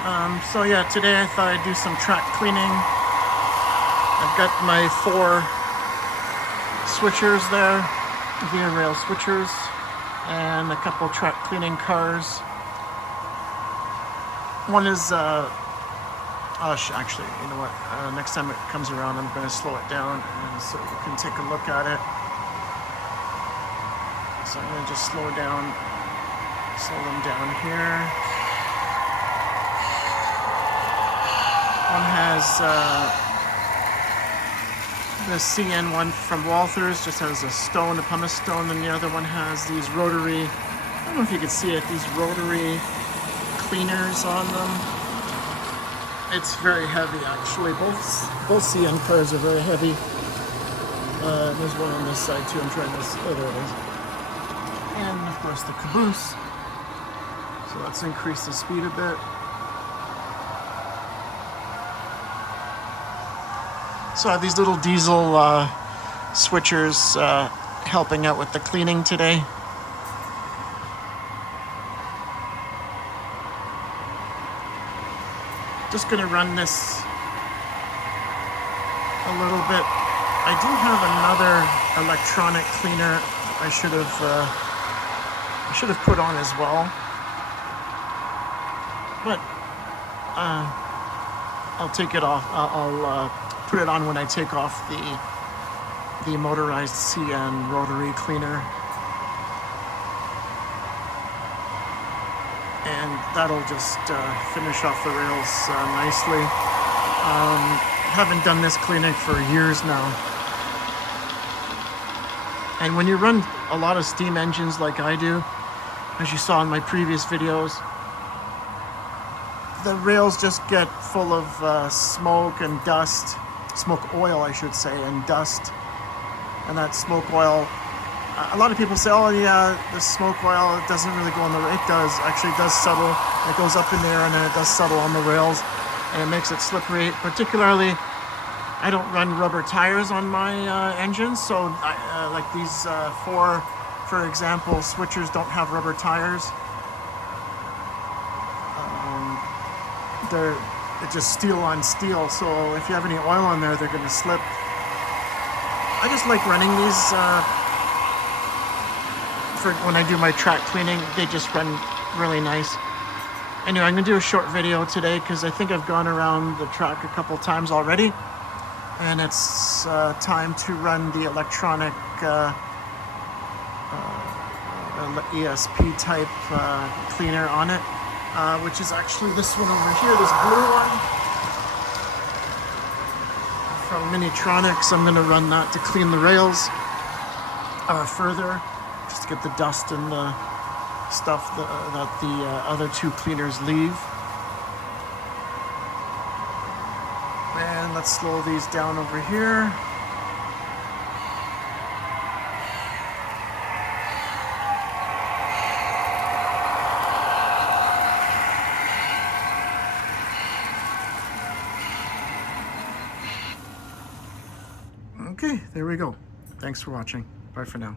So yeah, today I thought I'd do some track cleaning. I've got my 4 switchers there, Via Rail switchers, and a couple track cleaning cars. One is, actually, you know what, next time it comes around I'm going to slow it down and so you can take a look at it. So I'm going to just slow them down here. One has the CN one from Walthers, just has a stone, a pumice stone, and the other one has these rotary, I don't know if you can see it, these rotary cleaners on them. It's very heavy actually. Both CN cars are very heavy. There's one on this side too. I'm trying this. Oh, there it is. And of course the caboose. So let's increase the speed a bit. So I have these little diesel switchers helping out with the cleaning today. Just gonna run this a little bit. I do have another electronic cleaner I should have put on as well, but I'll take it off. I'll put it on when I take off the motorized CN rotary cleaner, and that'll just finish off the rails nicely. Haven't done this cleaning for years now, and when you run a lot of steam engines like I do, as you saw in my previous videos, the rails just get full of smoke and dust, smoke oil I should say, and dust. And that smoke oil, a lot of people say, oh yeah, the smoke oil, it doesn't really go on the, it does, actually it does settle. It goes up in there and then it does settle on the rails and it makes it slippery. Particularly, I don't run rubber tires on my engines, so like these 4, for example, switchers don't have rubber tires. It's just steel on steel, so if you have any oil on there, they're going to slip. I just like running these for when I do my track cleaning. They just run really nice. Anyway, I'm going to do a short video today because I think I've gone around the track a couple times already, and it's time to run the electronic ESP type cleaner on it, which is actually this one over here, this blue one from Minitronics. I'm going to run that to clean the rails further, just to get the dust and the stuff that the other 2 cleaners leave. And let's slow these down over here. Okay, there we go. Thanks for watching. Bye for now.